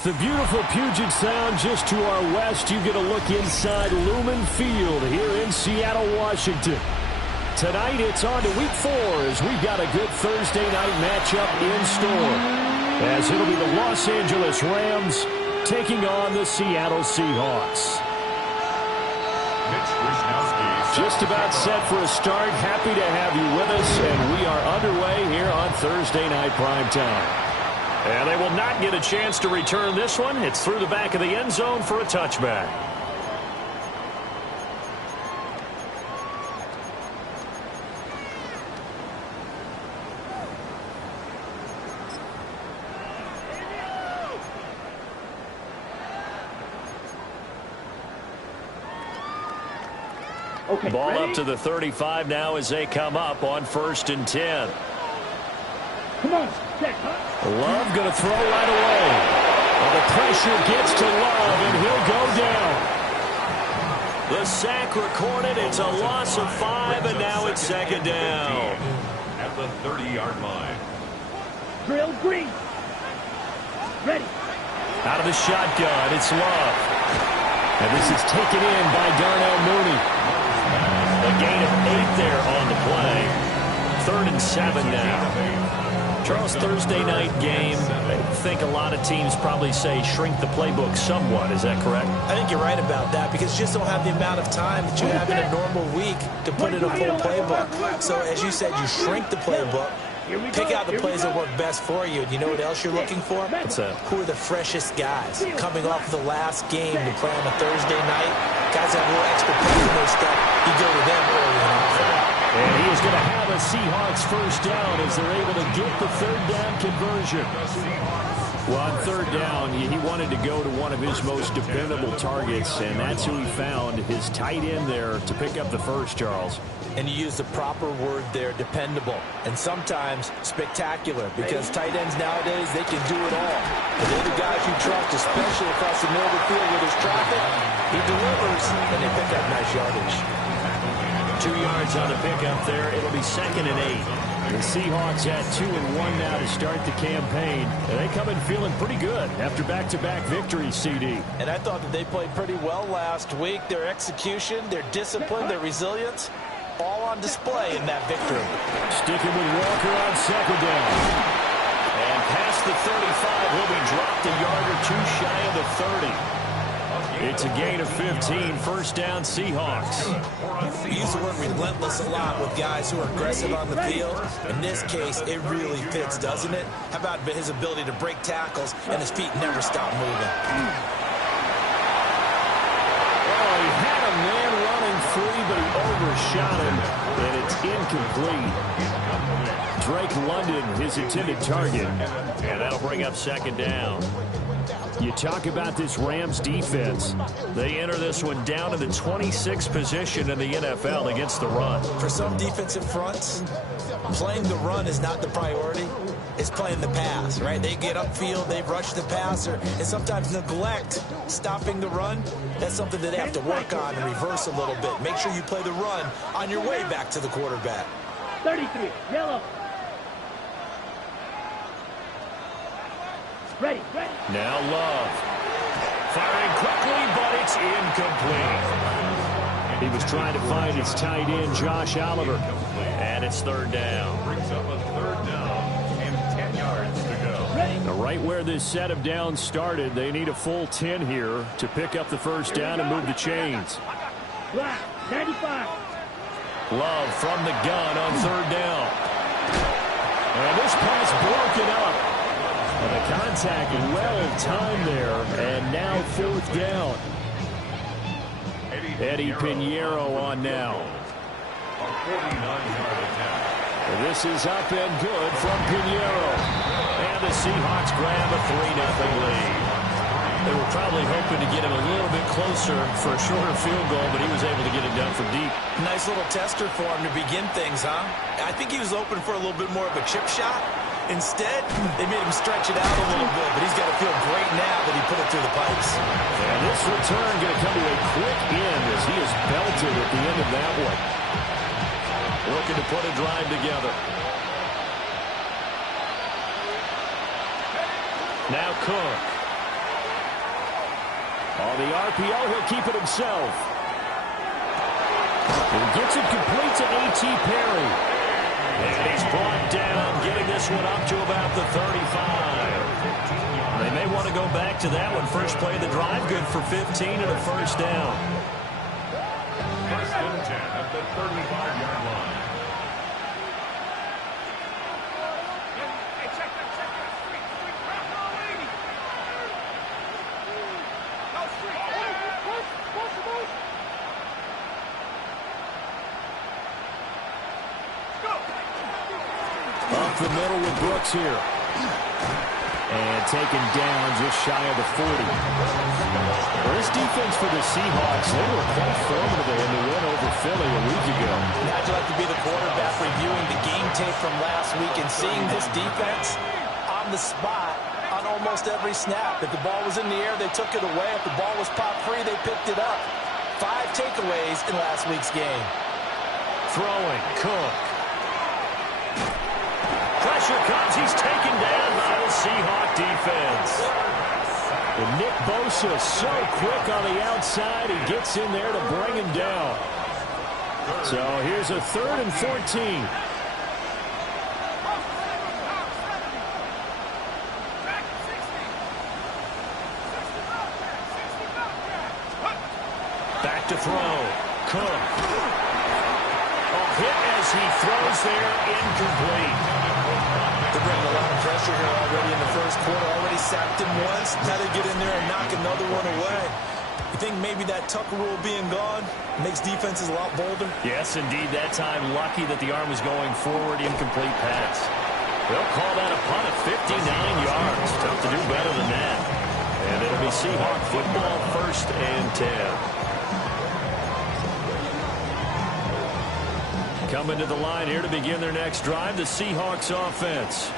With the beautiful Puget Sound just to our west, you get a look inside Lumen Field here in Seattle, Washington. Tonight, it's on to Week 4 as we've got a good Thursday night matchup in store. As it'll be the Los Angeles Rams taking on the Seattle Seahawks. Just about set for a start. Happy to have you with us, and we are underway here on Thursday Night Primetime. And they will not get a chance to return this one. It's through the back of the end zone for a touchback. Okay, ball ready? Up to the 35 now as they come up on 1st and 10. Come on, check, huh? Love going to throw right away. Well, the pressure gets to Love, and he'll go down. The sack recorded. It's a loss of 5, and now it's 2nd down. At the 30-yard line. Drill green. Ready. Out of the shotgun, it's Love. And this is taken in by Darnell Mooney. A gain of 8 there on the play. 3rd and 7 now. Charles, Thursday night game, I think a lot of teams probably say shrink the playbook somewhat. Is that correct? I think you're right about that because you just don't have the amount of time that you have in a normal week to put in a full playbook. So as you said, you shrink the playbook, pick out the plays that work best for you. And you know what else you're looking for? What's that? Who are the freshest guys coming off of the last game to play on a Thursday night? Guys that have a little extra pep in their step. You go to them early and often. And he is going to have a Seahawks first down as they're able to get the 3rd down conversion. Well, on 3rd down, he wanted to go to one of his most dependable targets, and that's who he found, his tight end there to pick up the first, Charles. And you use the proper word there, dependable, and sometimes spectacular, because tight ends nowadays, they can do it all. But they're the guys you trust, especially across the middle of the field where there's traffic. He delivers, and they pick up nice yardage. 2 yards on the pickup there. It'll be 2nd and 8. The Seahawks at 2-1 now to start the campaign. And they come in feeling pretty good after back-to-back victories, CD. And I thought that they played pretty well last week. Their execution, their discipline, their resilience, all on display in that victory. Sticking with Walker on 2nd down. And past the 35, he'll be dropped a yard or 2 shy of the 30. It's a gain of 15, 1st down Seahawks. We use the word relentless a lot with guys who are aggressive on the field. In this case, it really fits, doesn't it? How about his ability to break tackles and his feet never stop moving? Well, he had a man running free, but he overshot him, and it's incomplete. Drake London, his intended target, and that'll bring up 2nd down. You talk about this Rams defense. They enter this one down in the 26th position in the NFL against the run. For some defensive fronts, playing the run is not the priority. It's playing the pass, right? They get upfield, they rush the passer, and sometimes neglect stopping the run. That's something that they have to work on and reverse a little bit. Make sure you play the run on your way back to the quarterback. 33, yellow. Ready, ready. Now Love. Firing quickly, but it's incomplete. He was trying to find his tight end, Josh Oliver. And it's 3rd down. Brings up a 3rd down and 10 yards to go. Now, right where this set of downs started, they need a full 10 here to pick up the 1st down and move the chains. Black, 95. Love from the gun on 3rd down. And this pass broken up. And the contact well timed there, and now 4th down. Eddie Pinheiro on now. A 49-yard attack. This is up and good from Pinheiro. And the Seahawks grab a 3-0 lead. They were probably hoping to get him a little bit closer for a shorter field goal, but he was able to get it done from deep. Nice little tester for him to begin things, huh? I think he was open for a little bit more of a chip shot. Instead, they made him stretch it out a little bit, but he's got to feel great now that he put it through the pipes. And this return going to come to a quick end as he is belted at the end of that one. Looking to put a drive together. Now Cook. On the RPO, he'll keep it himself. He gets it complete to A.T. Perry. And he's brought down, getting this one up to about the 35. They may want to go back to that one. First play of the drive, good for 15 and a first down. First and 10 at the 35-yard line. Up the middle with Brooks here. And taken down just shy of the 40. Well, this defense for the Seahawks, they were quite formidable in the win over Philly a week ago. How'd you like to be the quarterback reviewing the game tape from last week and seeing this defense on the spot on almost every snap? If the ball was in the air, they took it away. If the ball was popped free, they picked it up. 5 takeaways in last week's game. Throwing, Cook. Pressure comes. He's taken down by the Seahawk defense. And Nick Bosa so quick on the outside. He gets in there to bring him down. So here's a 3rd and 14. Back to throw. Cook. Hit as he throws there, incomplete. They're bringing a lot of pressure here already in the first quarter. Already sacked him once. Now they get in there and knock another one away. You think maybe that Tucker rule being gone makes defenses a lot bolder? Yes, indeed. That time, lucky that the arm was going forward. Incomplete pass. They'll call that a punt of 59 yards. Tough to do better than that. And it'll be Seahawk football, 1st and 10. Coming to the line here to begin their next drive, the Seahawks offense.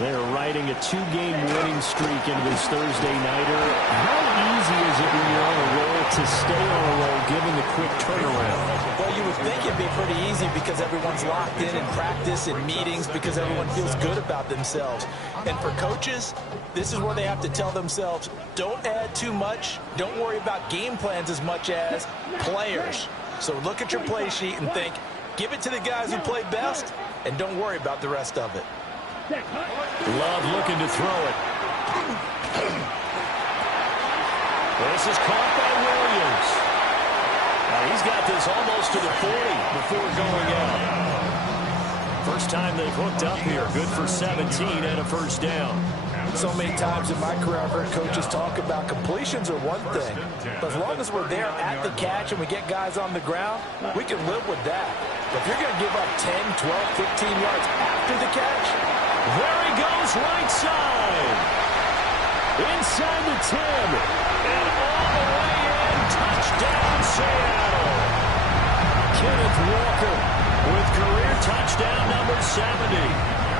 They're riding a 2-game winning streak into this Thursday nighter. How easy is it when you're on a roll to stay on a roll, given the quick turnaround? Well, you would think it'd be pretty easy because everyone's locked in practice and meetings because everyone feels good about themselves. And for coaches, this is where they have to tell themselves, don't add too much. Don't worry about game plans as much as players. So look at your play sheet and think, give it to the guys who play best, and don't worry about the rest of it. Love looking to throw it. This is caught by Williams. He's got this almost to the 40 before going out. First time they've hooked up here. Good for 17 and a first down. So many times in my career, I've heard coaches talk about completions are one thing. But as long as we're there at the catch and we get guys on the ground, we can live with that. But if you're going to give up 10, 12, 15 yards after the catch, there he goes right side. Inside the 10. And all the way in. Touchdown, Seattle. Kenneth Walker with career touchdown number 70.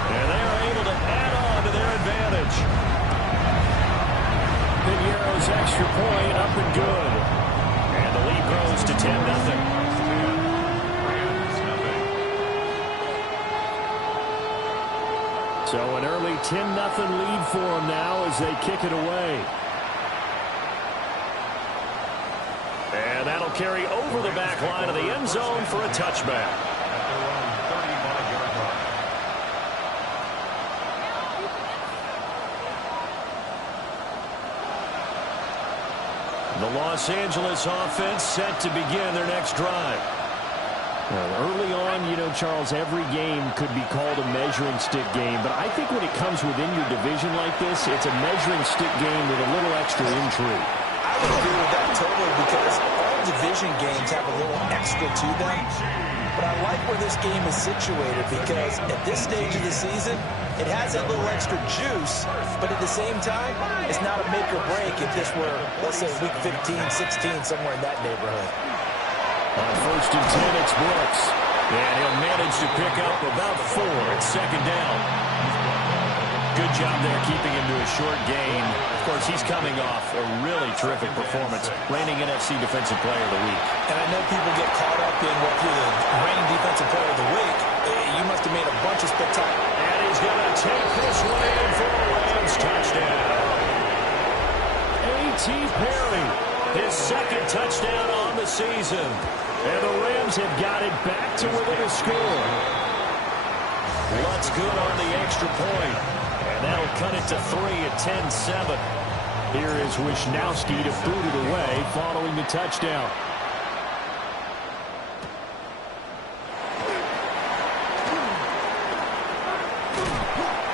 And they are able to add on to their advantage. Figueroa's extra point up and good. And the lead grows to 10-0. So an early 10-0 lead for them now as they kick it away. And that'll carry over the back line of the end zone for a touchback. The Los Angeles offense set to begin their next drive. Well, early on, you know, Charles, every game could be called a measuring stick game. But I think when it comes within your division like this, it's a measuring stick game with a little extra intrigue. I would agree with that totally because all division games have a little extra to them. But I like where this game is situated because at this stage of the season, it has that little extra juice. But at the same time, it's not a make or break if this were, let's say, week 15, 16, somewhere in that neighborhood. On 1st and 10, it's Brooks. And he'll manage to pick up about 4 at 2nd down. Good job there keeping him to a short gain. Of course, he's coming off a really terrific performance, reigning NFC Defensive Player of the Week. And I know people get caught up in what you're the reigning Defensive Player of the Week. You must have made a bunch of spectacular. And he's going to take this one in for a Rams touchdown. 8 A.T. Perry, his second touchdown on the season. And the Rams have got it back to within a score. Lutz good on the extra point. And that'll cut it to 3 at 10-7. Here is Wisnowski to boot it away following the touchdown.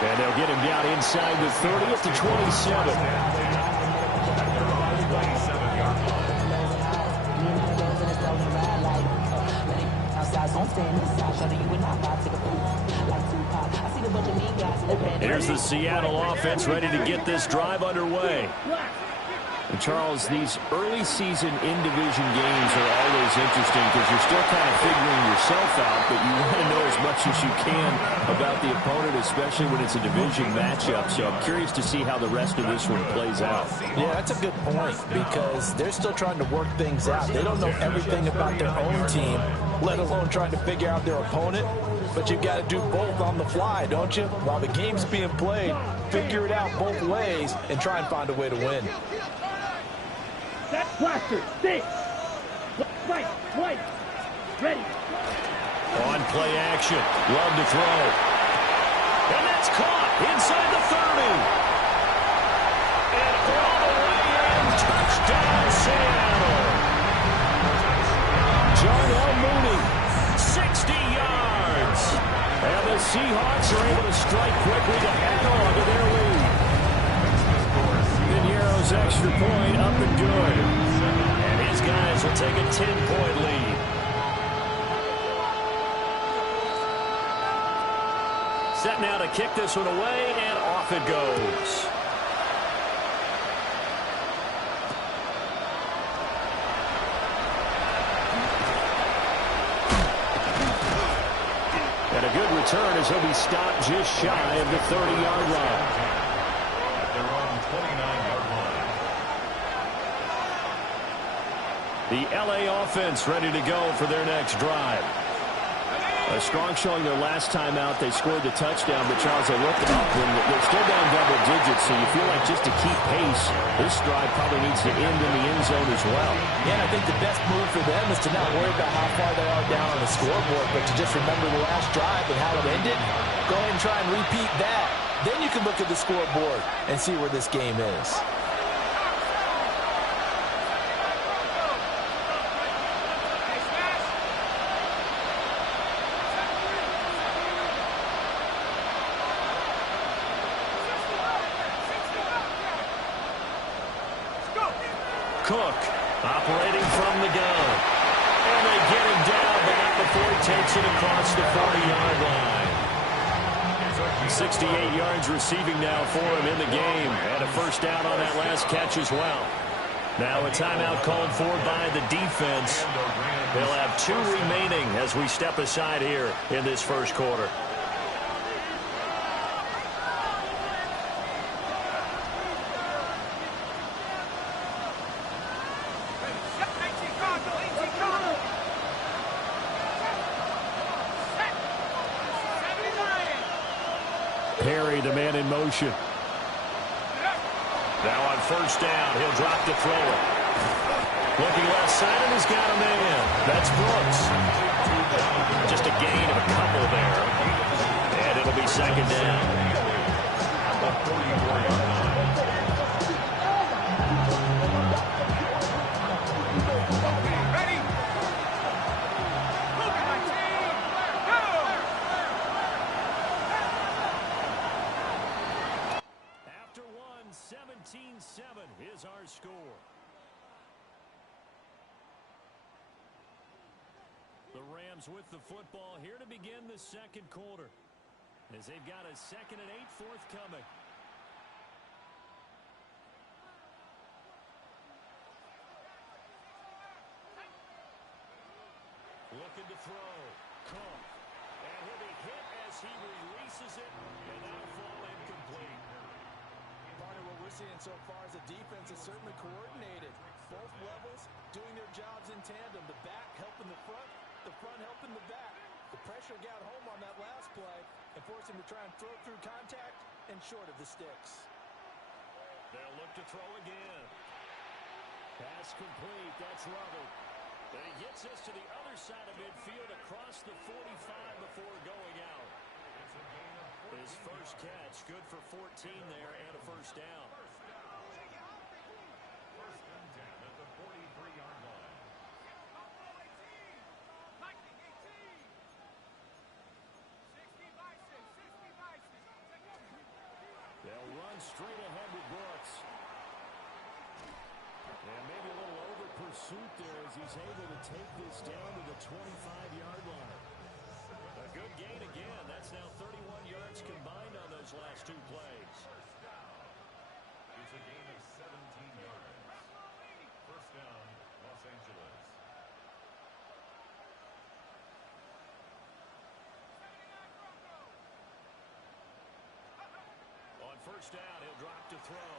And they'll get him down inside the 30 at the 27. Here's the Seattle offense ready to get this drive underway. And Charles, these early season in-division games are always interesting because you're still kind of figuring yourself out, but you want to know as much as you can about the opponent, especially when it's a division matchup. So I'm curious to see how the rest of this one plays out. Yeah, that's a good point because they're still trying to work things out. They don't know everything about their own team, let alone trying to figure out their opponent. But you've got to do both on the fly, don't you? While the game's being played, figure it out both ways and try and find a way to win. That blaster, stay. Right, ready. On play action, love to throw. And that's caught inside the 30. And all the way in, touchdown Seattle. Jarnell Mooney, 60 yards. And the Seahawks are able to strike quickly to add on to their lead. Piñeiro's extra point up and good. And his guys will take a 10-point lead. Set now to kick this one away, and off it goes. And a good return as he'll be stopped just shy of the 30-yard line. At their own 29-yard line. The L.A. offense ready to go for their next drive. A strong showing their last time out. They scored the touchdown, but Charles, they looked up and they're still down double digits, so you feel like just to keep pace, this drive probably needs to end in the end zone as well. Yeah, and I think the best move for them is to not worry about how far they are down on the scoreboard, but to just remember the last drive and how it ended. Go ahead and try and repeat that. Then you can look at the scoreboard and see where this game is. Cook operating from the gun. And they get him down, but not before he takes it across the 40-yard line. 68 yards receiving now for him in the game. And a first down on that last catch as well. Now a timeout called for by the defense. They'll have 2 remaining as we step aside here in this first quarter. Perry, the man in motion. Now on first down, he'll drop to throw it. Looking left side, and he's got a man. That's Brooks. Just a gain of a couple there. And it'll be second down. After 17-7 is our score. The Rams with the football here to begin the second quarter, as they've got a 2nd and 8 forthcoming. Looking to throw. Cook. And he'll be hit as he releases it, and that'll fall incomplete. Partner, what we're seeing so far is the defense is certainly coordinated. Both levels doing their jobs in tandem. The back helping the front helping the back. The pressure got home on that last play and forced him to try and throw through contact and short of the sticks. They'll look to throw again. Pass complete. That's Lovett. And he gets us to the other side of midfield across the 45 before going out. His first catch, good for 14 there and a first down. First and 10 at the 43-yard line. They'll run straight ahead with Brooks. And maybe a little over pursuit there as he's able to take this down to the 25-yard line. A good gain again. That's now 31 yards combined on those last two plays. First down. It's a gain of 17 yards. First down, Los Angeles. On first down, he'll drop to throw.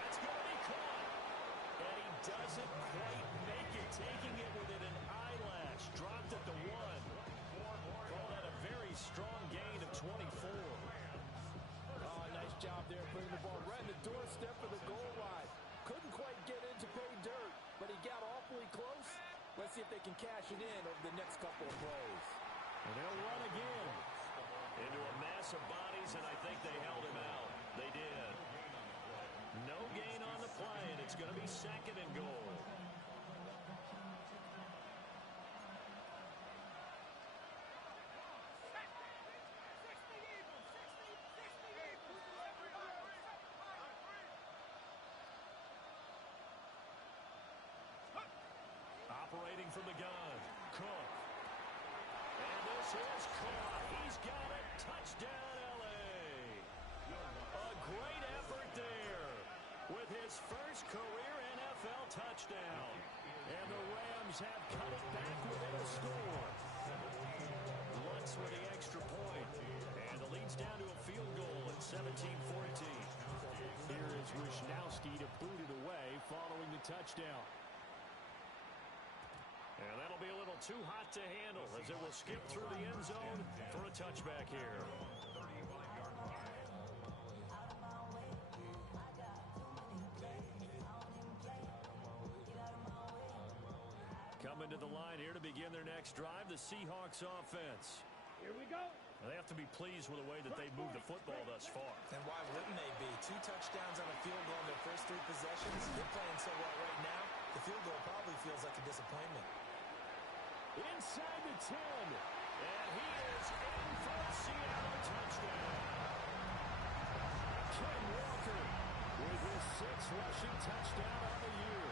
That's going to be caught. And he doesn't quite make it, taking it within an eyelash. Dropped at the 1. Call that a very strong gain of 24. Oh, nice job there putting the ball right in the doorstep of the goal line. Couldn't quite get in to pay dirt, but he got awfully close. Let's see if they can cash it in over the next couple of plays. And they'll run again. Into a mass of bodies, and I think they held him out. They did. No gain on the play, and it's going to be second and goal. Operating from the gun, Cook. And this is caught. He's got it. Touchdown, L.A. A great effort there with his first career NFL touchdown. And the Rams have cut it back within a score. Lutz with the extra point. And the lead's down to a field goal at 17-14. Here is Wisnowski to boot it away following the touchdown. And that'll be a little too hot to handle as it will skip through the end zone for a touchback here. 35-yard line. Coming to the line here to begin their next drive, the Seahawks offense. Here we go. They have to be pleased with the way that they've moved the football thus far. And why wouldn't they be? 2 touchdowns on a field goal in their first 3 possessions. They're playing so well right now, the field goal probably feels like a disappointment. Inside the 10. And he is in for a Seattle touchdown. Ken Walker with his 6th rushing touchdown on the year.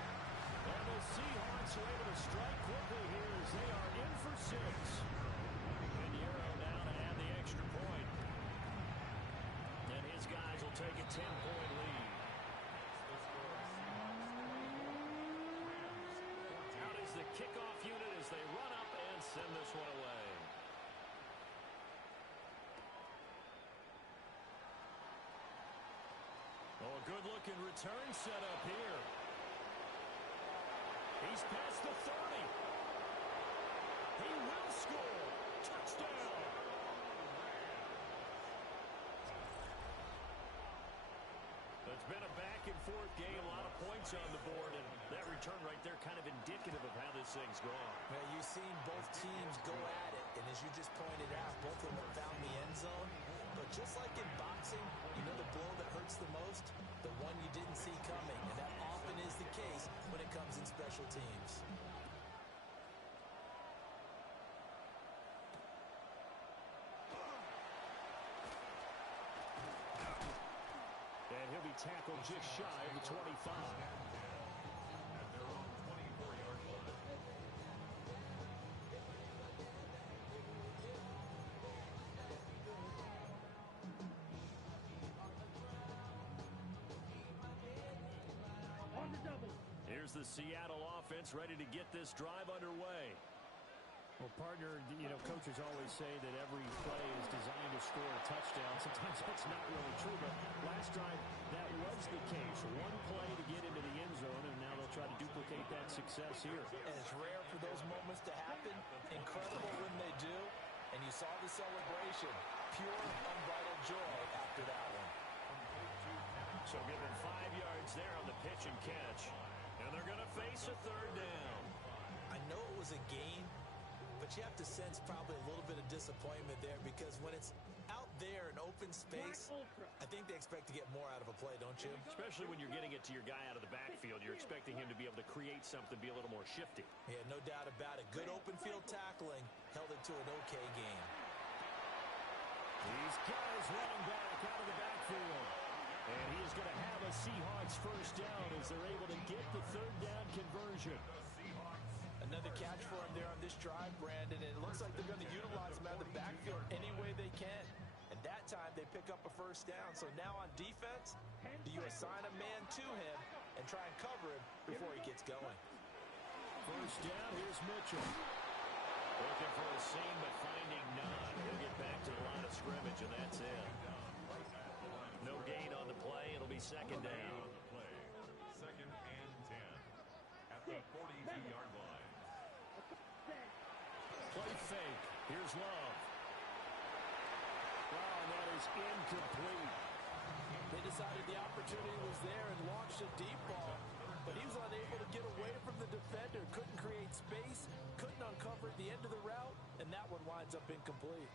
And the Seahawks are able to strike quickly here as they are in for 6. And Euro now to add the extra point. And his guys will take a 10-point lead. Out is the kickoff unit as they run up and send this one away. Oh, a good-looking return set up here. He's past the 30. He will score. Touchdown. It's been a back-and-forth game, a lot of points on the board, and that return right there kind of indicative of how this thing's gone. Well, you've seen both teams go at it, and as you just pointed out, both of them have found the end zone. But just like in boxing, you know the blow that hurts the most? The one you didn't see coming, and that often is the case when it comes in special teams. And he'll be tackled just shy of the 25. At their own 24-yard line. On the double. Here's the Seattle offense ready to get this drive underway. Well, partner, you know, coaches always say that every play is designed to score a touchdown. Sometimes that's not really true, but last drive, that was the case. One play to get into the end zone, and now they'll try to duplicate that success here. And it's rare for those moments to happen. Incredible when they do. And you saw the celebration. Pure, unbridled joy after that one. So give him 5 yards yards there on the pitch and catch. And they're going to face a third down. I know it was a gain, but you have to sense probably a little bit of disappointment there because when it's out there in open space, I think they expect to get more out of a play, don't you? Especially when you're getting it to your guy out of the backfield. You're expecting him to be able to create something, be a little more shifty. Yeah, no doubt about it. Good open field tackling held it to an okay game. He's got his running back out of the backfield. And he is going to have a Seahawks first down as they're able to get the third down conversion. Another catch for him there on this drive, Brandon, and it looks like they're going to utilize him out of the backfield any way they can. And that time they pick up a first down. So now on defense, do you assign a man to him and try and cover him before he gets going? First down, here's Mitchell. Looking for a seam, but finding none. He'll get back to the line of scrimmage, and that's it. No gain on the play. It'll be second down. Second and 10 at the 42-yard line. Play fake. Here's Love. Wow, and that is incomplete. They decided the opportunity was there and launched a deep ball, but he was unable to get away from the defender. Couldn't create space, couldn't uncover at the end of the route, and that one winds up incomplete.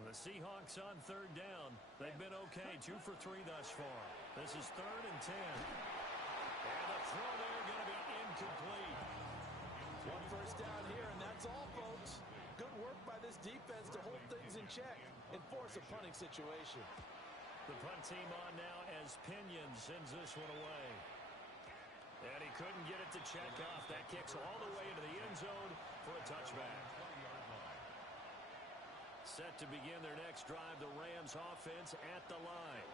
And the Seahawks on third down. They've been okay, 2 for 3 thus far. This is 3rd and 10. And the throw there going to be incomplete. One first down here, and that's all, folks. Good work by this defense to hold things in check and force a punting situation. The punt team on now as Pinion sends this one away. And he couldn't get it to check off. That kicks all the way into the end zone for a touchback. Set to begin their next drive, the Rams offense at the line.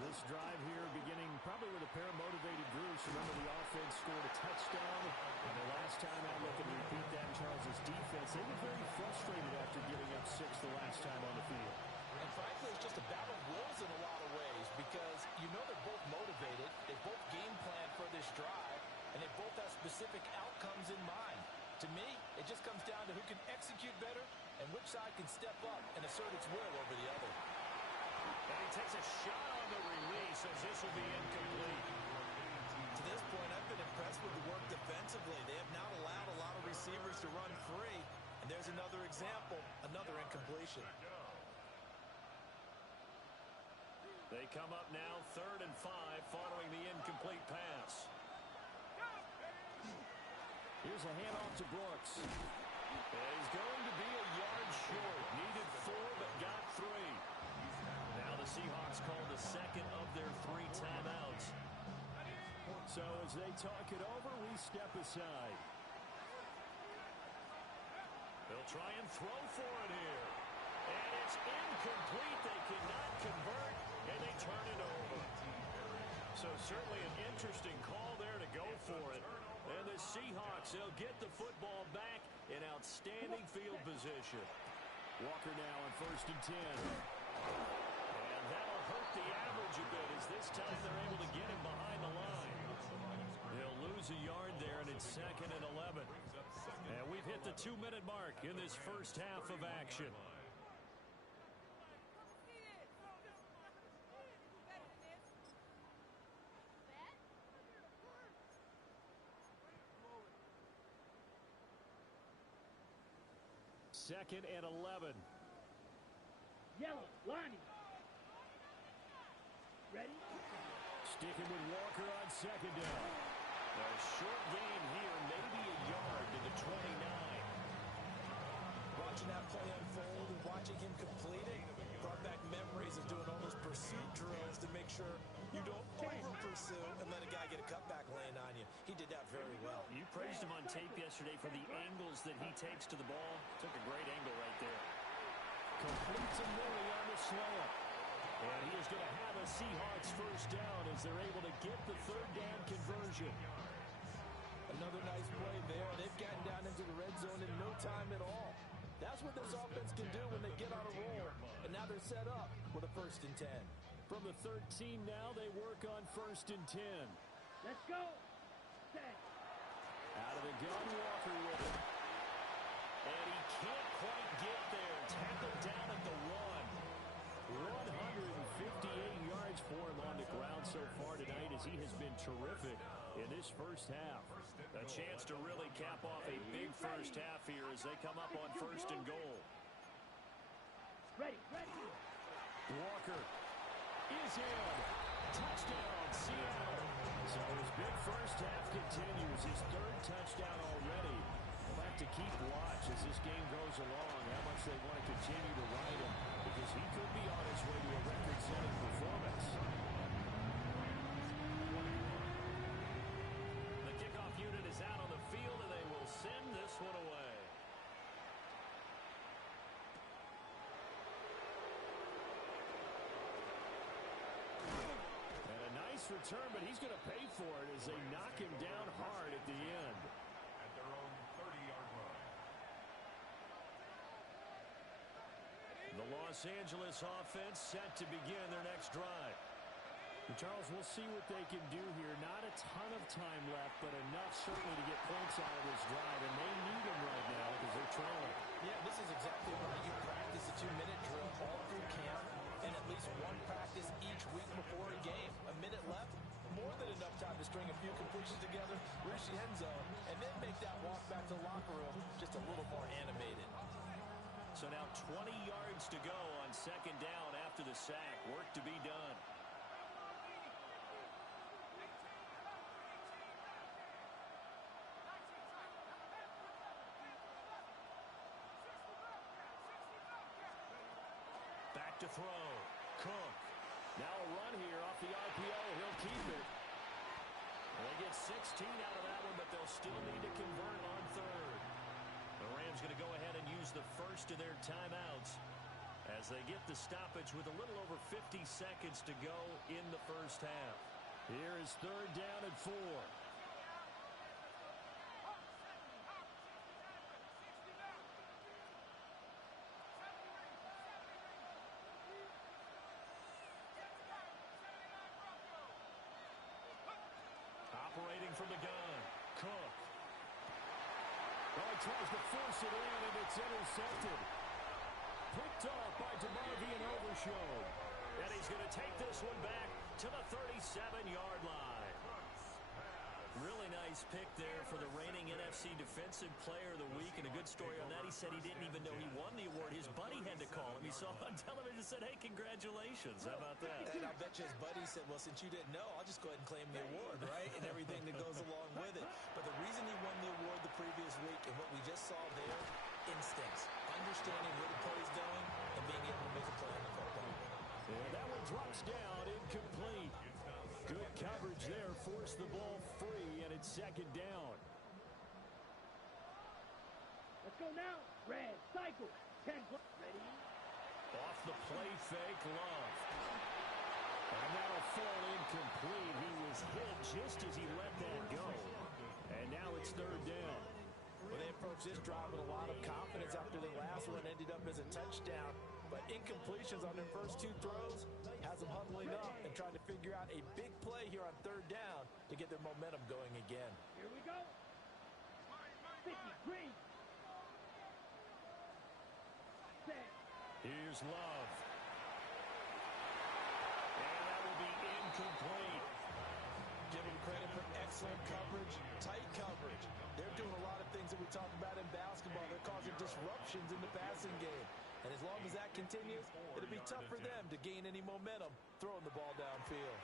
This drive here beginning probably with a pair of motivated groups. Remember, the offense scored a touchdown. And the last time out, looking to repeat that in Charles' defense, they were very frustrated after giving up 6 the last time on the field. And frankly, it's just a battle of wills in a lot of ways because you know they're both motivated. They both game plan for this drive, and they both have specific outcomes in mind. To me, it just comes down to who can execute better and which side can step up and assert its will over the other. And he takes a shot on the release as this will be incomplete. To this point, I've been impressed with the work defensively. They have not allowed a lot of receivers to run free. And there's another example, another incompletion. They come up now 3rd and 5 following the incomplete pass. Here's a handoff to Brooks. And he's going to be a yard short. Needed 4 but got 3. Now the Seahawks call the second of their 3 timeouts. So as they talk it over, we step aside. They'll try and throw for it here. And it's incomplete. They cannot convert, and they turn it over. So certainly an interesting call there to go for it. And the Seahawks, they'll get the football back in outstanding field position. Walker now on 1st and 10. And that'll hurt the average a bit as this time they're able to get him behind the line. They'll lose a yard there, and it's 2nd and 11. And we've hit the 2-minute mark in this first half of action. Second and 11. Yellow, Lonnie. Ready? Sticking with Walker on 2nd down. A short gain here, maybe a yard to the 29. Watching that play unfold and watching him complete it brought back memories of doing all those pursuit drills to make sure you don't over-pursue and let a guy get a cutback land on you. He did that very well. You praised him on tape yesterday for the angles that he takes to the ball. Took a great angle right there. Completes a Millie on the slam. And he is going to have a Seahawks first down as they're able to get the 3rd down conversion. Another nice play there. They've gotten down into the red zone in no time at all. That's what this offense can do when they get on a roll. And now they're set up with a 1st and 10. From the 13 now, they work on 1st and 10. Let's go. Set. Out of the gun, Walker with it. And he can't quite get there. Tackled down at the 1. 158 yards for him on the ground so far tonight as as he has been terrific in this first half. A chance to really cap off a big first half here as they come up on 1st and goal. Ready. Walker is in. Touchdown, Seattle. So his big first half continues. His 3rd touchdown already. We'll have to keep watch as this game goes along, how much they want to continue to ride him, because he could be on his way to a record-setting performance. The kickoff unit is out on the field, and they will send this one away. And a nice return, but he's going to pay for it as they knock him down hard at the end. At their own 30-yard line. The Los Angeles offense set to begin their next drive. And Charles, we'll see what they can do here. Not a ton of time left, but enough certainly to get points out of this drive, and they need them right now because they're trailing. Yeah, this is exactly right. You practice a 2-minute drill all through camp and at least one practice each week before a game. A minute left, more than enough time to string a few completions together, reach the end zone, and then make that walk back to the locker room just a little more animated. So now 20 yards to go on 2nd down after the sack. Work to be done. Back to throw. Cook. Now a run here off the RPO. He'll keep it. They get 16 out of that one, but they'll still need to convert on 3rd. The Rams going to go ahead and use the first of their timeouts as they get the stoppage with a little over 50 seconds to go in the first half. Here is 3rd down and 4. Operating from the gun, Cook. Oh, he tries to force it in, and it's intercepted. Picked off by DeMarvion Overshown. And he's going to take this one back to the 37-yard line. Really nice pick there for the reigning NFC Defensive Player of the Week. And a good story on that, he said he didn't even know he won the award. His buddy had to call him. He saw him on television and said, hey, congratulations. How about that? And I bet you his buddy said, well, since you didn't know, I'll just go ahead and claim the award, right? And everything that goes along with it. But the reason he won the award the previous week and what we just saw there, instincts, understanding where the play is going and being able to make a play on the football. And that one drops down, incomplete. Good coverage there, forced the ball free, and it's 2nd down. Let's go now. Red, cycle. 10. Ready? Off the play fake, Love. And that'll fall incomplete. He was hit just as he let that go. And now it's 3rd down. Well, they approached this drive with a lot of confidence after the last one ended up as a touchdown. But incompletions on their first 2 throws has them huddling up and trying to figure out a big play here on 3rd down to get their momentum going again. Here we go. 50, green. Set. Here's Love. And that will be incomplete. Give them credit for excellent coverage, tight coverage. They're doing a lot of things that we talk about in basketball. They're causing disruptions in the passing game. And as long as that continues, it'll be tough for them to gain any momentum throwing the ball downfield.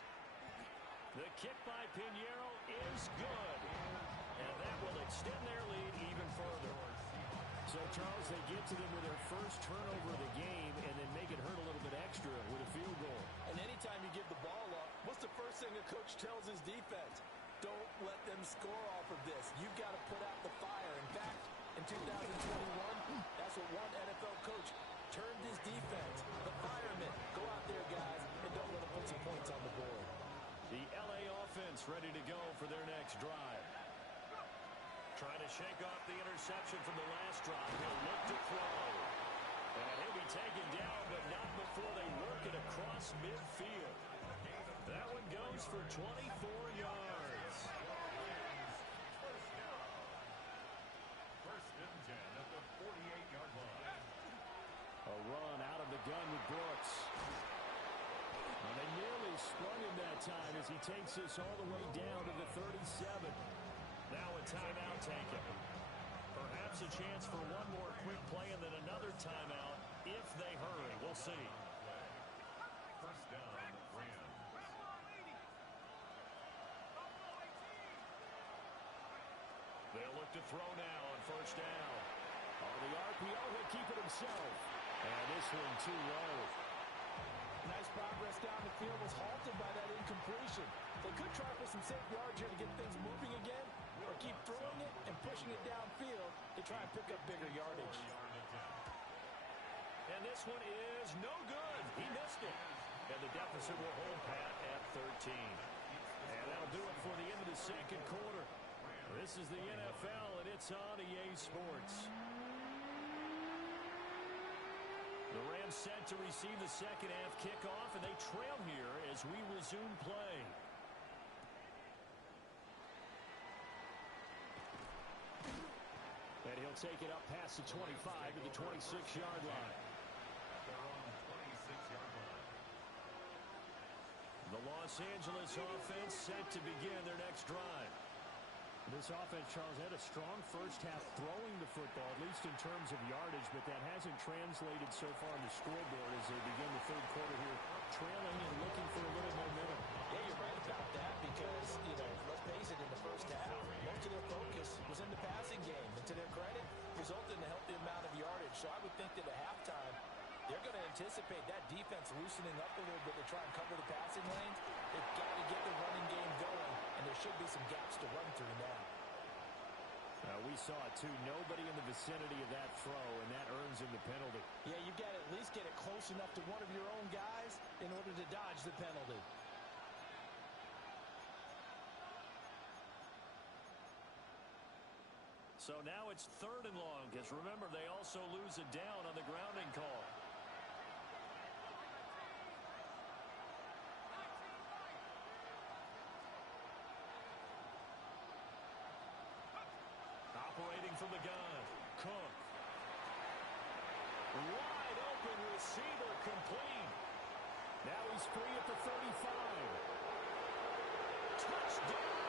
The kick by Pinheiro is good. And that will extend their lead even further. So, Charles, they get to them with their first turnover of the game and then make it hurt a little bit extra with a field goal. And anytime you give the ball up, what's the first thing a coach tells his defense? Don't let them score off of this. You've got to put out the fire. In fact, in 2021, that's what one NFL coach turned his defense. The firemen. Go out there, guys, and don't let them put some points on the board. The LA offense ready to go for their next drive. Trying to shake off the interception from the last drive. He'll look to throw. And he'll be taken down, but not before they work it across midfield. That one goes for 24 yards. First and 10 at the 48-yard line. A run out of the gun with Brooks. And They nearly sprung him that time as he takes this all the way down to the 37. Now a timeout taken. Perhaps a chance for one more quick play and then another timeout if they hurry. We'll see. First down, Rams. They'll look to throw now on first down. On the RPO, he'll keep it himself. And this one too low. Nice progress down the field, was halted by that incompletion. They could try for some safe yards here to get things moving again, or keep throwing it and pushing it downfield to try and pick up bigger yardage. And this one is no good. He missed it. And the deficit will hold pat at 13. And that'll do it for the end of the second quarter. This is the NFL, and it's on EA Sports. The Rams set to receive the second half kickoff, and they trail here as we resume play. And he'll take it up past the 25 to the 26-yard line. Their own 26-yard line. The Los Angeles offense set to begin their next drive. This offense, Charles, had a strong first half throwing the football, at least in terms of yardage, but that hasn't translated so far on the scoreboard as they begin the third quarter here, trailing and looking for a little momentum. Yeah, you're right about that because, let's face it, in the first half, most of their focus was in the passing game. And to their credit, resulted in a healthy amount of yardage. So I would think that at halftime, they're going to anticipate that defense loosening up a little bit to try and cover the passing lanes. They've got to get the running game going, and there should be some gaps to run through now. We saw it, too. Nobody in the vicinity of that throw, and that earns him the penalty. Yeah, you've got to at least get it close enough to one of your own guys in order to dodge the penalty. So now it's 3rd and long, because remember, they also lose a down on the grounding call. Operating from the gun, Cook. Wide open receiver, complete. Now he's free at the 35. Touchdown!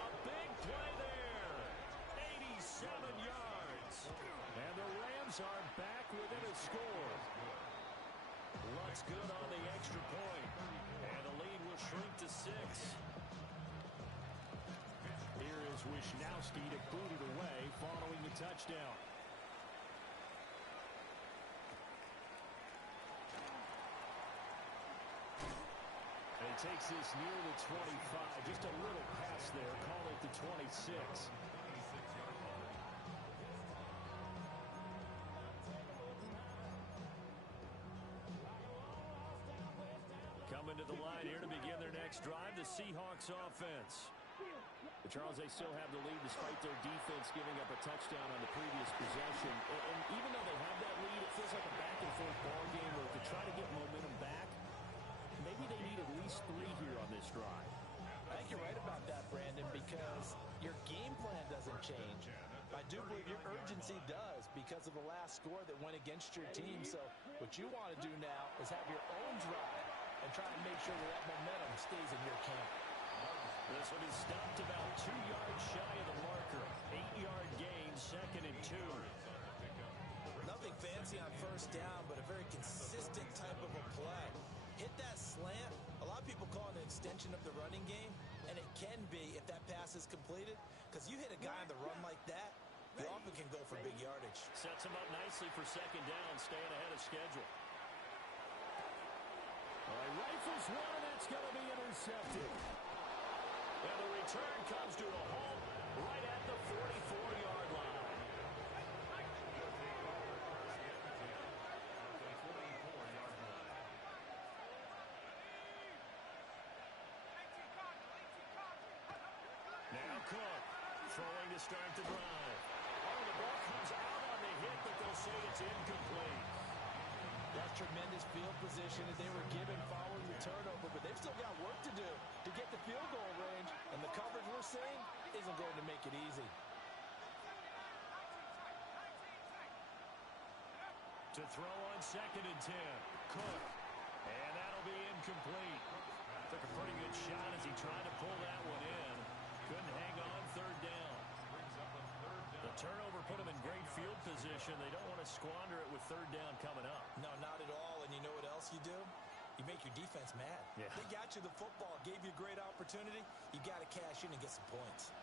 A big play there. 87 yards. And the Rams are back within a score. Looks good on the extra point. And the lead will shrink to 6. Here is Wisnowski to boot it away following the touchdown. And he takes this near the 25. Just a little pass there. Call it the 26. Coming to the line here to begin their next drive, the Seahawks offense. But Charles, they still have the lead despite their defense giving up a touchdown on the previous possession. And even though they have that lead, it feels like a back-and-forth ball game where to try to get momentum back, maybe they need at least 3 here on this drive. I think you're right about that, Brandon, because your game plan doesn't change. I do believe your urgency does because of the last score that went against your team. So what you want to do now is have your own drive and try to make sure that momentum stays in your camp. This one is stopped about 2 yards shy of the marker. 8-yard gain, 2nd and 2. Nothing fancy on first down, but a very consistent type of a play. Hit that slant. A lot of people call it an extension of the running game, and it can be if that pass is completed, because you hit a guy on the run like that, you often can go for big yardage. Sets him up nicely for 2nd down, staying ahead of schedule. All right, rifles one, and that's going to be intercepted. And the return comes to a halt right at the 44-yard line. Now Cook throwing to start the drive. Oh, the ball comes out on the hit, but they'll say it's incomplete. That's tremendous field position that they were given following the turnover, but they've still got work to do to get the field goal range, and the coverage we're seeing isn't going to make it easy. To throw on 2nd and 10. Cook. And that'll be incomplete. Took a pretty good shot as he tried to pull that one in. Couldn't hang on 3rd down. The turnover put him in great field position. They don't want to squander it with 3rd down coming up. No, not at all. And you know what else you do? You make your defense mad. Yeah. They got you the football, gave you a great opportunity. You got to cash in and get some points.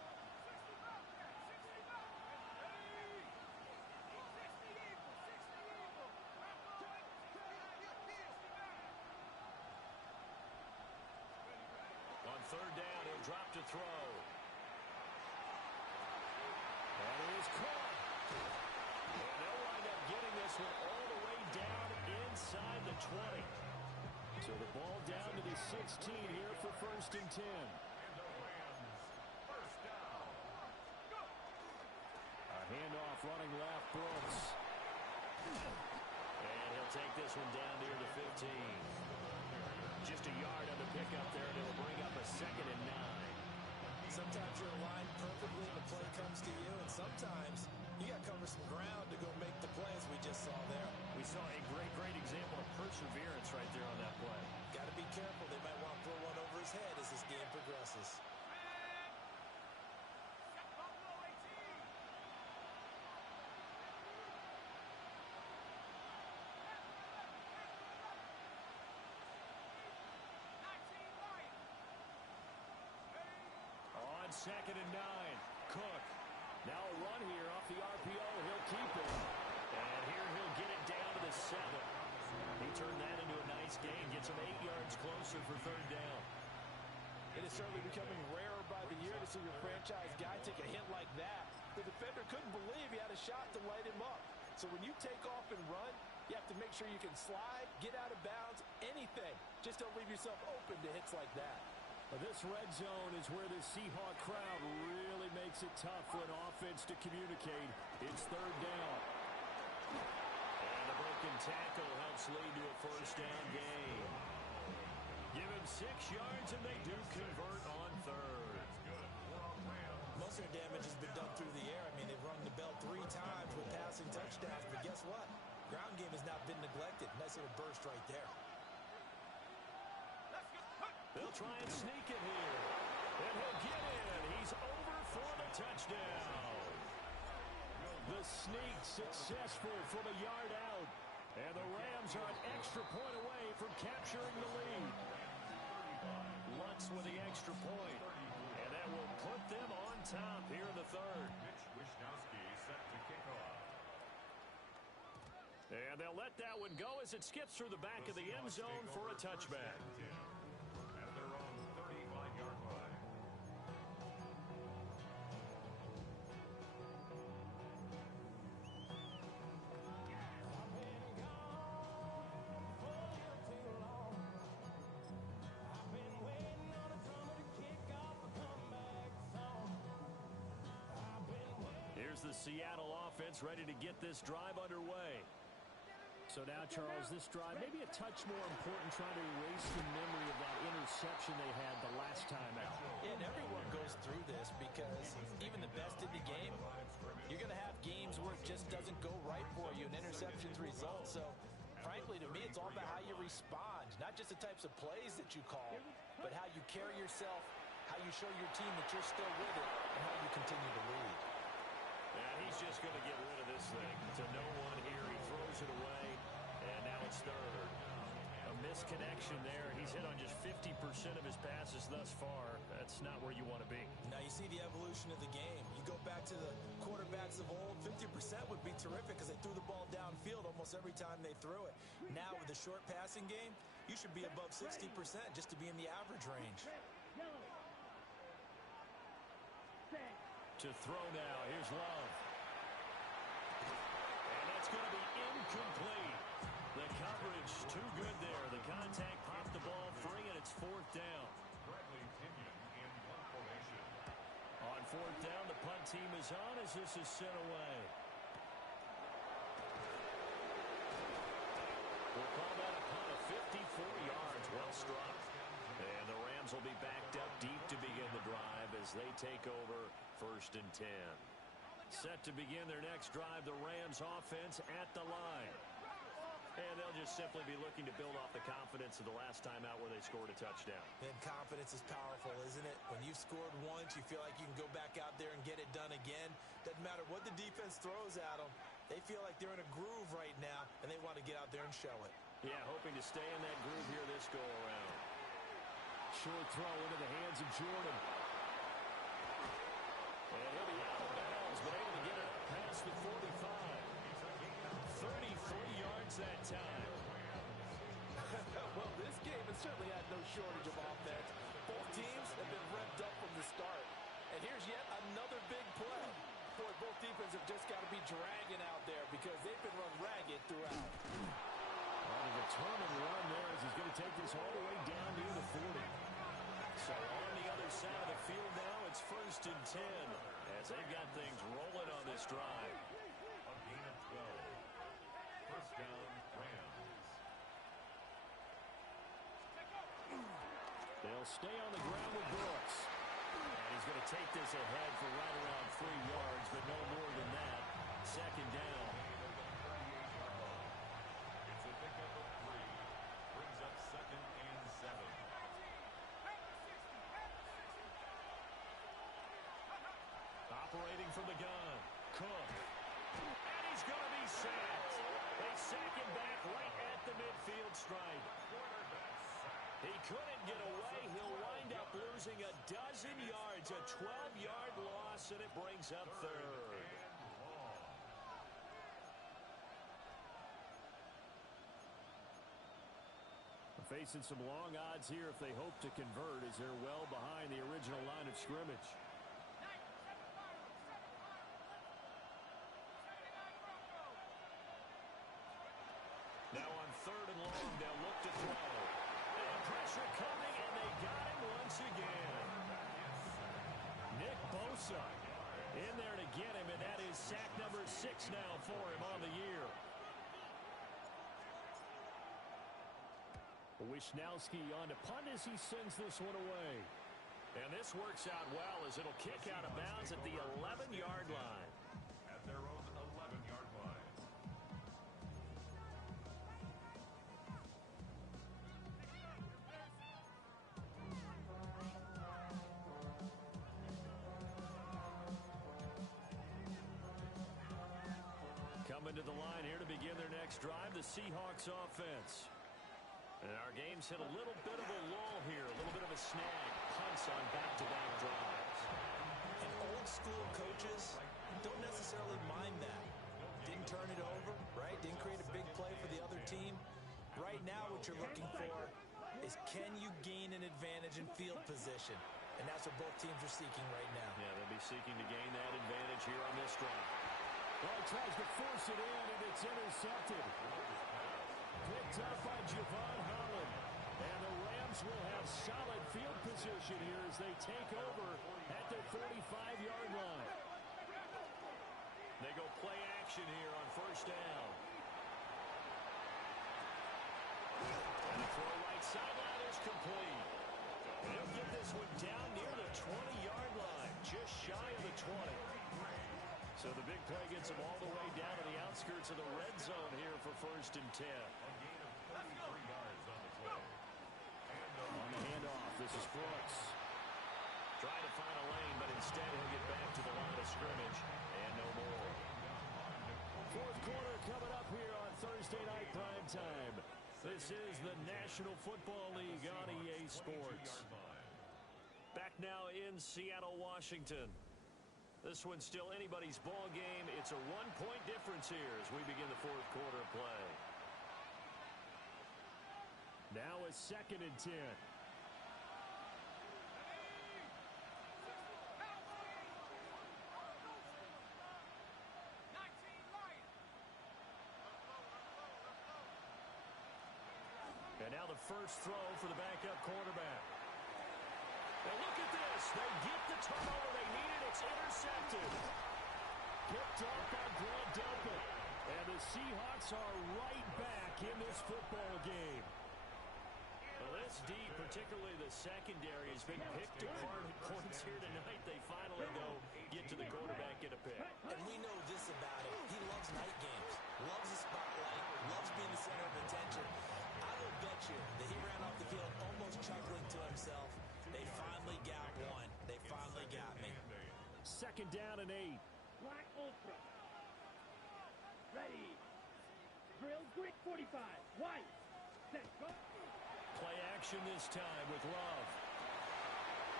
On 3rd down, he'll drop to throw. And it is caught. And they'll wind up getting this one all the way down inside the 20. So the ball down to the 16 here for 1st and 10. A handoff running left, Brooks. And he'll take this one down near the 15. Just a yard on the pickup there, and it'll bring up a 2nd and 9. Sometimes you're aligned perfectly and the play comes to you, and sometimes you got to cover some ground to go make the play, as we just saw there. We saw a great example of perseverance right there on that play. Got to be careful. They might want to throw one over his head as this game progresses. On 2nd and 9, Cook. Now a run here off the RPO. He'll keep it. And here he'll get it down to the 7. He turned that into a nice gain. Gets him 8 yards closer for 3rd down. It is certainly becoming rarer by the year to see your franchise guy take a hit like that. The defender couldn't believe he had a shot to light him up. So when you take off and run, you have to make sure you can slide, get out of bounds, anything. Just don't leave yourself open to hits like that. This red zone is where the Seahawk crowd really makes it tough for an offense to communicate. It's 3rd down. And a broken tackle helps lead to a 1st down gain. Give him 6 yards, and they do convert on 3rd. Most of their damage has been done through the air. I mean, they've rung the bell 3 times with passing touchdowns, but guess what? Ground game has not been neglected. Nice little burst right there. They'll try and sneak it here. And he'll get in. He's over for the touchdown. The sneak successful from a yard out. And the Rams are an extra point away from capturing the lead. Lutz with the extra point. And that will put them on top here in the 3rd. Mitch Wishnowsky set to kick off. And they'll let that one go as it skips through the back of the end zone for a touchback. At their own 35-yard line. Here's the Seattle offense ready to get this drive underway. So now, Charles, this drive may be a touch more important, trying to erase the memory of that interception they had the last time out. Yeah, and everyone goes through this because even the best in the game, you're going to have games where it just doesn't go right for you, and interceptions result. So, frankly, to me, it's all about how you respond, not just the types of plays that you call, but how you carry yourself, how you show your team that you're still with it, and how you continue to lead. And he's just going to get rid of this thing to no one here. He throws it away, and now it's 3rd. A misconnection there. He's hit on just 50% of his passes thus far. That's not where you want to be. Now you see the evolution of the game. You go back to the quarterbacks of old, 50% would be terrific because they threw the ball downfield almost every time they threw it. Now with the short passing game, you should be above 60% just to be in the average range. To throw now. Here's Love. And that's going to be incomplete. The coverage too good there. The contact popped the ball free, and it's 4th down. Bradley Tinian in punt formation. On 4th down, the punt team is on as this is sent away. We'll call that a punt of 54 yards. Well struck. And the Rams will be backed up deep to begin the drive as they take over 1st and 10. Set to begin their next drive, the Rams offense at the line. And they'll just simply be looking to build off the confidence of the last time out where they scored a touchdown. And confidence is powerful, isn't it? When you've scored once, you feel like you can go back out there and get it done again. Doesn't matter what the defense throws at them. They feel like they're in a groove right now, and they want to get out there and show it. Yeah, hoping to stay in that groove here this go-around. Short throw into the hands of Jordan. And he'll be out of bounds, but able to get it up past the 45. 33 yards that time. Well, this game has certainly had no shortage of offense. Both teams have been revved up from the start. And here's yet another big play. Boy, both defenses have just got to be dragging out there because they've been run ragged throughout. The determined run there as he's going to take this all the way down near the 40. So on the other side of the field now, it's 1st and 10 as they've got things rolling on this drive. A gain of 12. First down, Rams. They'll stay on the ground with Brooks. And he's going to take this ahead for right around 3 yards, but no more than that. Second down. It's a pickup of 3. Brings up 2nd and 7. Operating from the gun. Cook. And he's going to be sacked. They sack him back right at the midfield stripe. He couldn't get away. He'll wind up losing a dozen yards, a 12-yard loss, and it brings up 3rd. Facing some long odds here if they hope to convert as they're well behind the original line of scrimmage. Now on 3rd and long, they'll look to throw. And pressure coming, and they got him once again. Nick Bosa in there to get him, and that is sack number 6 now for him on the year. Wisnowski on to punt as he sends this one away. And this works out well as it'll kick out of bounds at the 11-yard line. At their own 11-yard line. Coming to the line here to begin their next drive, the Seahawks offense. And our game's hit a little bit of a lull here, a little bit of a snag. Punts on back-to-back drives. And old-school coaches don't necessarily mind that. Didn't turn it over, right? Didn't create a big play for the other team. Right now what you're looking for is can you gain an advantage in field position? And that's what both teams are seeking right now. Yeah, they'll be seeking to gain that advantage here on this drive. Well, he tries to force it in, and it's intercepted. Picked up by Javon Holland. And the Rams will have solid field position here as they take over at their 45-yard line. They go play action here on 1st down. And the throw right sideline is complete. They'll get this one down near the 20-yard line, just shy of the 20. So the big play gets them all the way down to the outskirts of the red zone here for 1st and 10. A gain of 33 yards on the play. On the handoff, this is Brooks. Trying to find a lane, but instead he'll get back to the line of scrimmage and no more. 4th quarter coming up here on Thursday night prime time. This is the National Football League on EA Sports. Back now in Seattle, Washington. This one's still anybody's ball game. It's a 1-point difference here as we begin the 4th quarter play. Now a 2nd and 10. And now the first throw for the backup quarterback. And look at this. They get the turnover they needed. It's intercepted. Picked off by Grant Delpit. And the Seahawks are right back in this football game. Well, this D, particularly the secondary, has been picked apart at points here tonight. They finally, though, get to the quarterback, get a pick. And we know this about him. He loves night games. Loves the spotlight, loves being the center of attention. I will bet you that he ran off the field almost chuckling to himself. They finally got one. They finally got me. 2nd down and 8. Black Ultra. Ready. Drill grit 45. White. Set. Go. Play action this time with Love.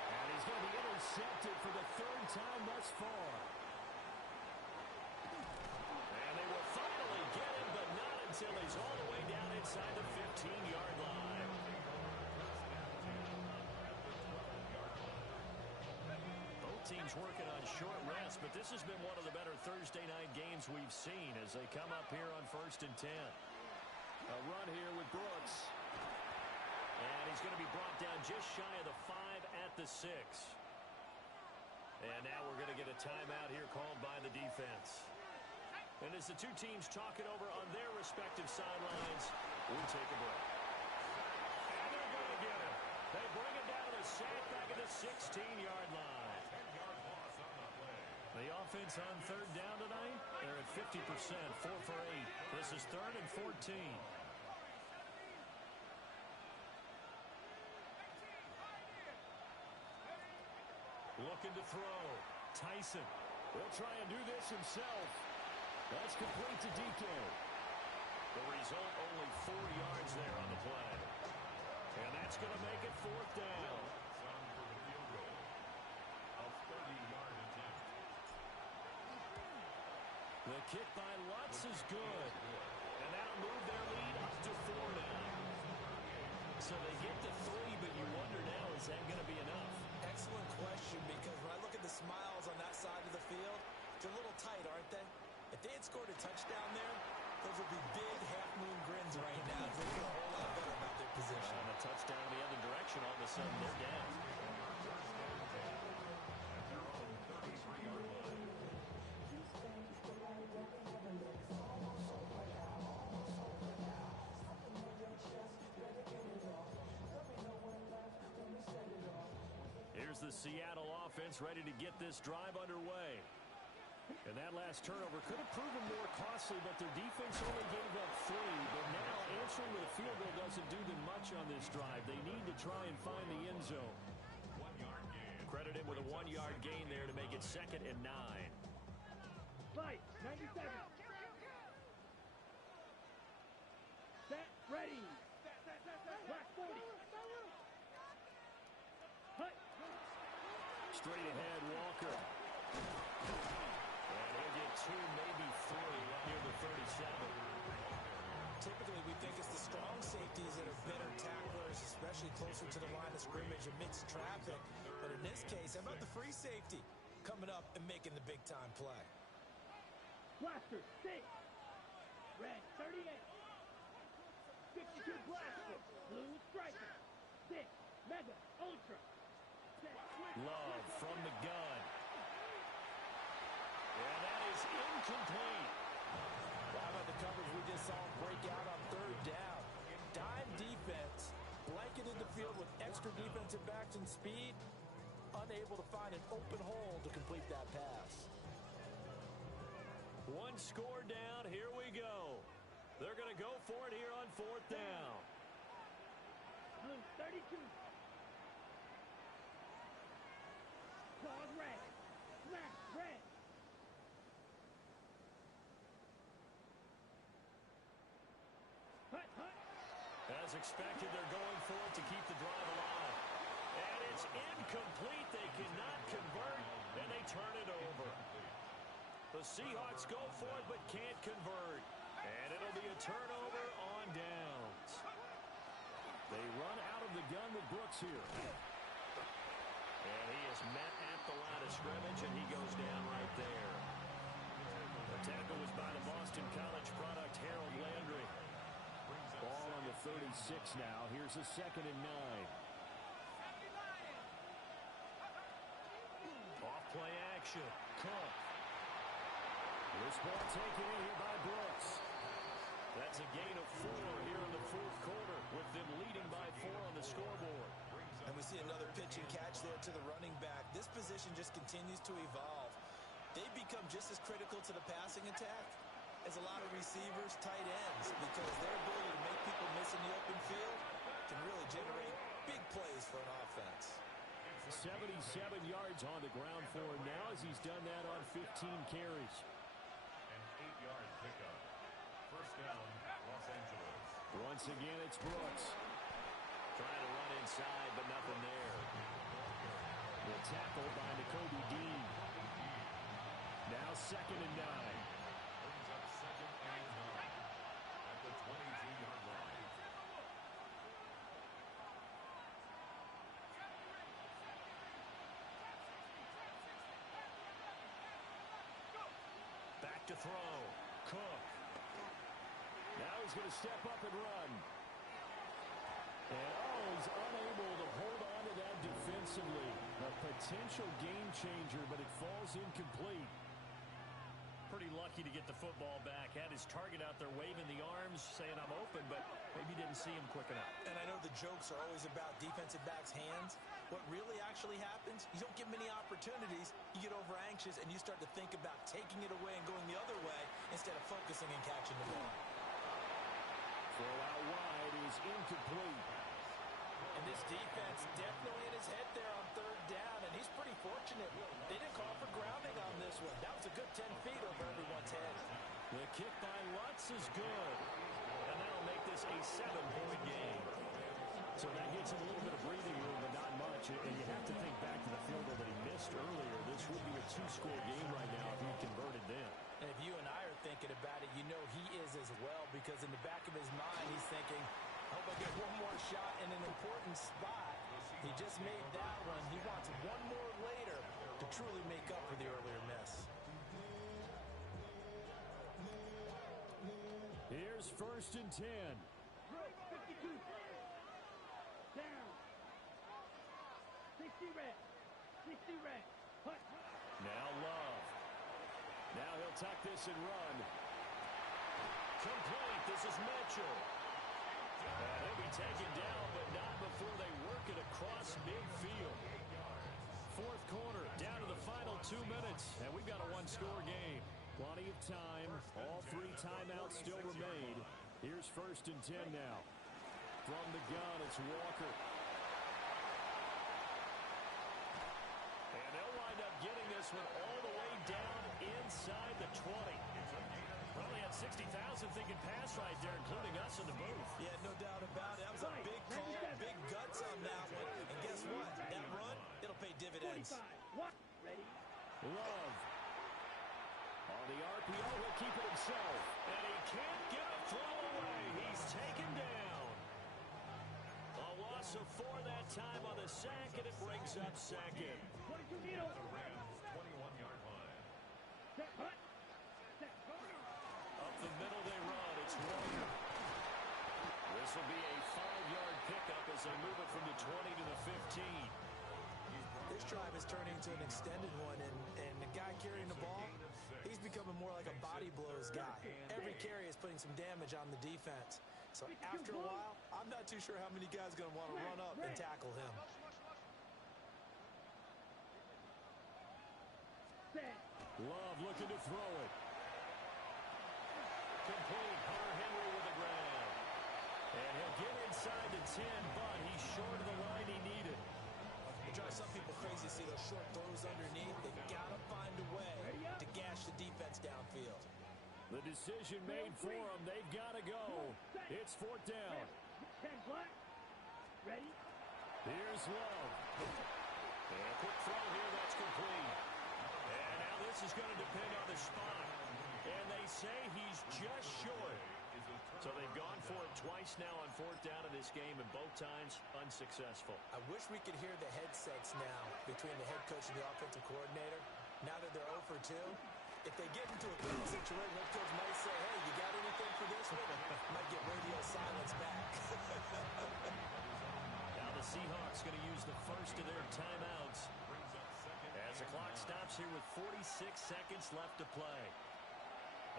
And he's going to be intercepted for the 3rd time thus far. And they will finally get him, but not until he's all the way down inside the 15-yard line. Both teams working on short rest, but this has been one of the better Thursday night games we've seen as they come up here on 1st and 10. A run here with Brooks. And he's going to be brought down just shy of the 5 at the 6. And now we're going to get a timeout here called by the defense. And as the two teams talk it over on their respective sidelines, we take a break. And they're going to get it. They bring it down to the sack back at the 16-yard line. The offense on 3rd down tonight, they're at 50%, 4 for 8. This is 3rd and 14. Looking to throw. Tyson will try and do this himself. That's complete to DK. The result, only 4 yards there on the play. And that's going to make it 4th down. The kick by Lutz is good. And that'll move their lead up to 4 now. So they get to 3, but you wonder now, is that going to be enough? Excellent question, because when I look at the smiles on that side of the field, they're a little tight, aren't they? If they had scored a touchdown there, those would be big half-moon grins right now. They feel a whole lot better about their position. And a touchdown the other direction, all of a sudden they're down. Here's the Seattle offense ready to get this drive underway. And that last turnover could have proven more costly, but their defense only gave up 3. But now answering with a field goal doesn't do them much on this drive. They need to try and find the end zone. 1-yard gain. Credit him with a 1-yard gain there to make it 2nd and 9. Light. 97. Set. Ready. Black 40. Hut. Straight ahead, Walker. And he'll get 2, maybe 3 near the 37. Typically, we think it's the strong safeties that are better tacklers, especially closer to the line of scrimmage amidst traffic. But in this case, how about the free safety coming up and making the big-time play? Blaster. 6. Red. 38. 52 blaster. Blue striker. 6. Mega. Ultra. Love from the gun. And that is incomplete. How about the coverage we just saw break out on 3rd down? Dime defense, blanketed the field with extra defensive backs and speed, unable to find an open hole to complete that pass. 1 score down, here we go. They're going to go for it here on 4th down. Blue 32. Claws red. Smash red. Hut, hut. As expected, they're going for it to keep the drive alive. And it's incomplete. They cannot convert, and they turn it over. The Seahawks go for it, but can't convert. And it'll be a turnover on downs. They run out of the gun with Brooks here. And he is met at the line of scrimmage, and he goes down right there. The tackle was by the Boston College product, Harold Landry. Ball on the 36 now. Here's a 2nd and 9. Off play action. Cook. This ball taken in here by Brooks. That's a gain of 4 here in the 4th quarter, with them leading by 4 on the scoreboard. And we see another pitch and catch there to the running back. This position just continues to evolve. They've become just as critical to the passing attack is a lot of receivers, tight ends, because their ability to make people miss in the open field can really generate big plays for an offense. 77 yards on the ground for him now as he's done that on 15 carries. An 8-yard pickup. First down, Los Angeles. Once again, it's Brooks. Trying to run inside, but nothing there. The tackle by Nakobe Dean. Now 2nd and 9. Brings up 2nd and 9 at the 22-yard line. Back to throw. Cook. Now he's going to step up and run. And he's unable to hold on to that defensively. A potential game changer, but it falls incomplete. Pretty lucky to get the football back. Had his target out there waving the arms, saying I'm open, but maybe didn't see him quick enough. And I know the jokes are always about defensive backs' hands. What really actually happens, you don't get many opportunities, you get over anxious, and you start to think about taking it away and going the other way instead of focusing and catching the ball. Throw out wide is incomplete. And this defense definitely in his head there on 3rd down, and he's pretty fortunate. They didn't call for grounding on this one. That was a good 10 feet over everyone's head. The kick by Lutz is good. And that'll make this a 7-point game. So that gets him a little bit of breathing room, but not much. And you have to think back to the field goal that he missed earlier. This would be a 2-score game right now if he converted then. And if you and I are thinking about it, you know he is as well, because in the back of his mind, he's thinking, I hope I get one more shot in an important spot. He just made that one. He wants one more later to truly make up for the earlier miss. Here's 1st and 10. 52. Down. 60 red. 60 red. Hut. Now Love. Now he'll tuck this and run. Complete. This is Mitchell. And he'll be taken down, but not before they work it across midfield. 4th quarter, down to the final 2 minutes, and we've got a 1-score game. Plenty of time. All 3 timeouts still remain. Here's 1st and 10 now. From the gun, it's Walker. And they'll wind up getting this one all the way down inside the 20. Probably had 60,000 thinking pass right there, including us in the booth. Yeah, no doubt about it. That was a big call, big guts on that one. And guess what? That run, it'll pay dividends. 45. What? Ready? Love. On the RPO, he'll keep it himself. And he can't get a throw away. He's taken down. A loss of 4 that time on the sack, and it brings up 2nd. 22 needle. The Rams' 21-yard line. Set. Hut. Set. Corner. Up the middle they run. It's Walker. This will be a 5-yard pickup as they move it from the 20 to the 15. This drive is turning into an extended one, and the guy carrying the ball, he's becoming more like a body blows guy. Every carry is putting some damage on the defense. So after a while, I'm not too sure how many guys are going to want to run up and tackle him. Set. Love looking to throw it. Complete. Hunter Henry with the grab. And he'll get inside the 10, but he's short of the line he needed. It drives some people crazy to see those short throws underneath. They've got to find a way to gash the defense downfield. The decision made for them. They've got to go. It's 4th down. 10 black. Ready? Here's Love. And a quick throw here. That's complete. And now this is going to depend on the spot. And they say he's just short. So they've gone for it twice now on 4th down in this game, and both times unsuccessful. I wish we could hear the headsets now between the head coach and the offensive coordinator. Now that they're 0 for 2, if they get into a clean situation, head coach might say, hey, you got anything for this one? Might get radio silence back. Now the Seahawks going to use the first of their timeouts as the clock stops here with 46 seconds left to play.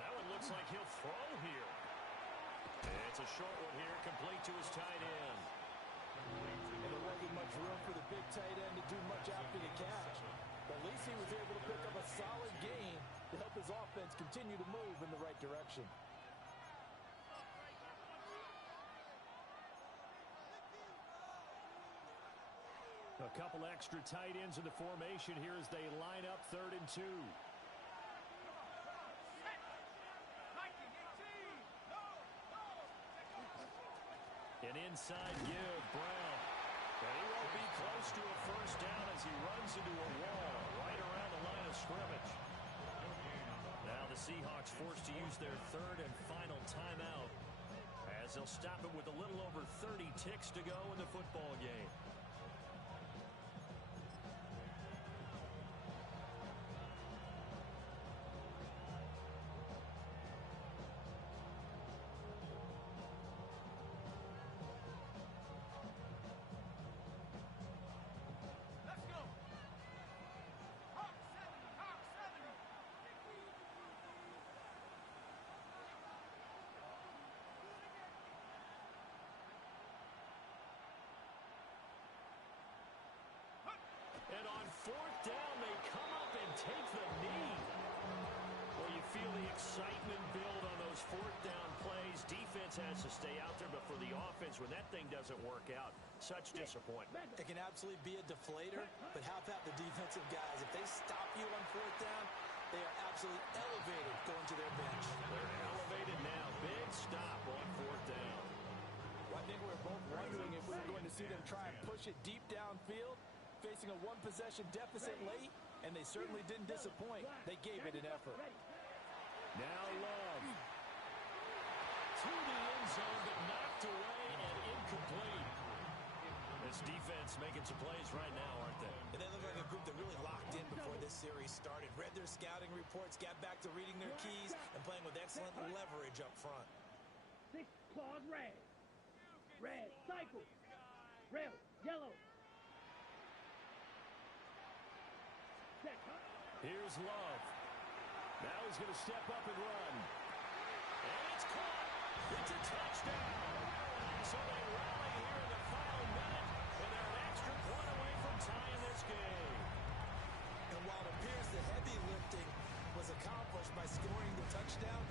That one looks like he'll throw here. It's a short one here, complete to his tight end. And there wasn't much room for the big tight end to do much after the catch. But at least he was able to pick up a solid gain to help his offense continue to move in the right direction. possession. A couple extra tight ends in the formation here as they line up 3rd and 2. An inside give, Brown. And he won't be close to a first down as he runs into a wall right around the line of scrimmage. Now the Seahawks forced to use their 3rd and final timeout as they'll stop it with a little over 30 ticks to go in the football game. And on 4th down, they come up and take the knee. Well, you feel the excitement build on those 4th down plays. Defense has to stay out there, but for the offense, when that thing doesn't work out, such disappointment. It can absolutely be a deflator, but how about the defensive guys? If they stop you on 4th down, they are absolutely elevated going to their bench. They're elevated now. Big stop on 4th down. Well, I think we're both wondering if we were going to see them try and push it deep downfield, facing a one-possession deficit late, and they certainly didn't disappoint. They gave it an effort. Now Love. To the end zone, but knocked away and incomplete. This defense making some plays right now, aren't they? And they look like a group that really locked in before this series started. Read their scouting reports, got back to reading their keys, and playing with excellent leverage up front. 6 claws red. Red, cycle. Red, yellow. Here's Love. Now he's going to step up and run. And it's caught. It's a touchdown. So they rally here in the final minute, and they're an extra point away from tying this game. And while it appears the heavy lifting was accomplished by scoring the touchdown,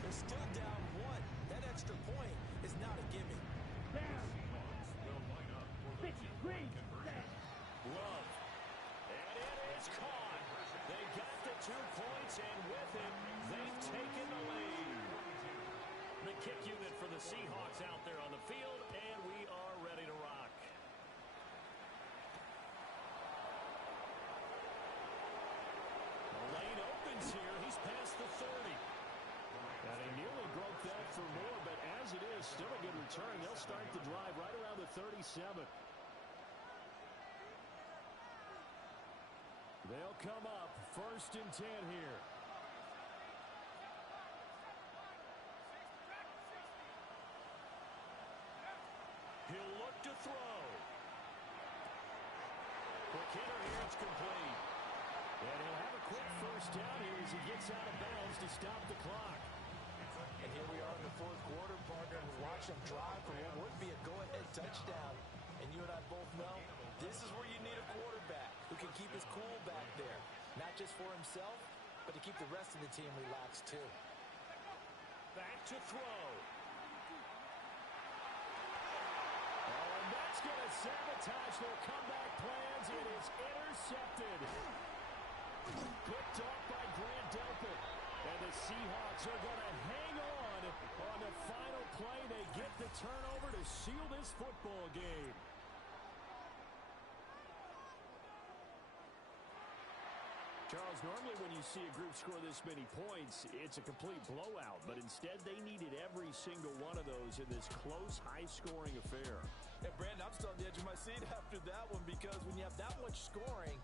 they're still down 1. That extra point is not a gimme. Down. Will line up for the 6 green. Set. Love. And it is caught. They got the 2 points, and with it, they've taken the lead. The kick unit for the Seahawks out there on the field, and we are ready to rock. The lane opens here. He's past the 30. And he nearly broke that for more, but as it is, still a good return. They'll start the drive right around the 37. They'll come up 1st and 10 here. He'll look to throw. Quick hitter here, it's complete. And he'll have a quick first down here as he gets out of bounds to stop the clock. And here we are in the 4th quarter, partner, and watch them drive for what would be a go-ahead touchdown. And you and I both know this is where you need a quarterback who can keep his cool back there. Not just for himself, but to keep the rest of the team relaxed too. Back to throw. Oh, and that's going to sabotage their comeback plans. It is intercepted. Picked off by Grant Delpit. And the Seahawks are going to hang on the final play. They get the turnover to seal this football game. Charles, normally when you see a group score this many points, it's a complete blowout. But instead, they needed every single one of those in this close, high-scoring affair. And Brandon, I'm still on the edge of my seat after that one, because when you have that much scoring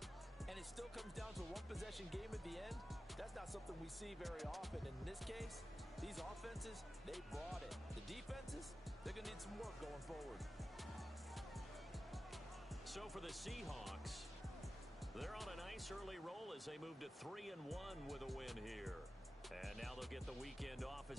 and it still comes down to a one-possession game at the end, that's not something we see very often. And in this case, these offenses, they brought it. The defenses, they're going to need some work going forward. So for the Seahawks, they're on a nice early roll as they move to 3-1 with a win here. And now they'll get the weekend off as